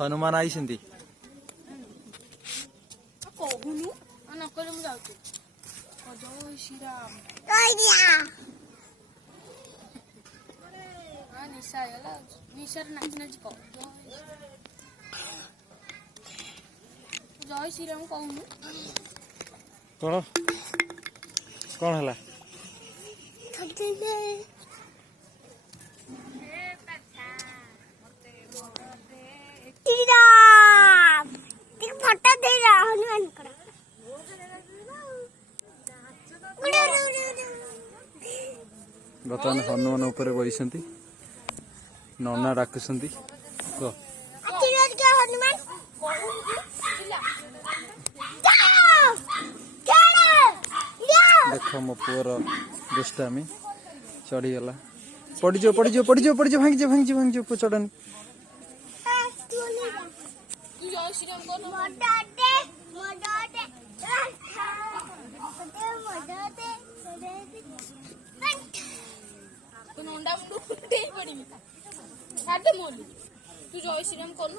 हनुमान आई कहूनु न कहले मु जाउछु जय श्री राम निशा आइला निशार नाच नाच कह जय श्री राम कहूनु कौन कौन हला फटा दे रहा हनुमान को बर्तमान हनुमान ऊपर बसंती नना डाकुंती कह देख मो पुअर दुष्टामी चढ़ीगला पड़ीज पड़ीज पड़ीज पड़ीज भांगी भांगी भांगी चढ़नी जय श्री राम कहूनु तू नंडा मुंडू फुटे पड़ीमी छाड़ दे मोलू तू जय श्री राम कहूनु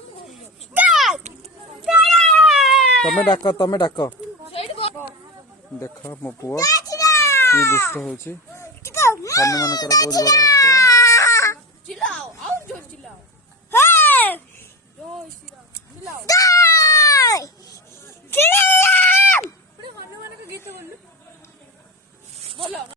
तमे डाक देख मो पुआ कि दुष्ट होची हनुमान बहुत बड़ा